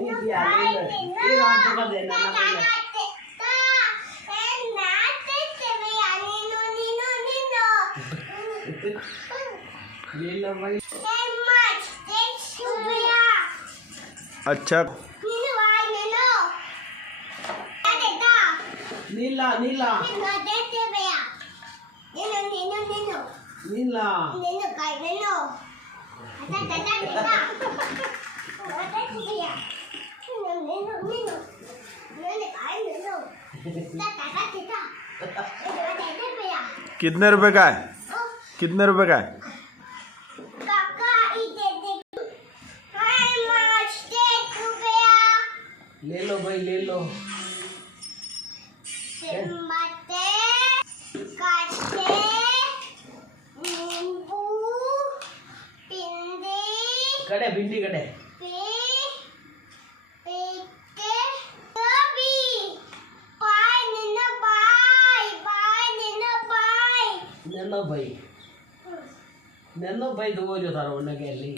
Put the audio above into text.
दीदी आ गई है ये रात को देना ना पहले ले लो भाई अच्छा नीला नीला नीला कितने रुपए का है? कितने रुपए का है? ले लो भाई ले लो कड़े भिंडी कड़े नैनो भाई दो जो थारो ने कह ली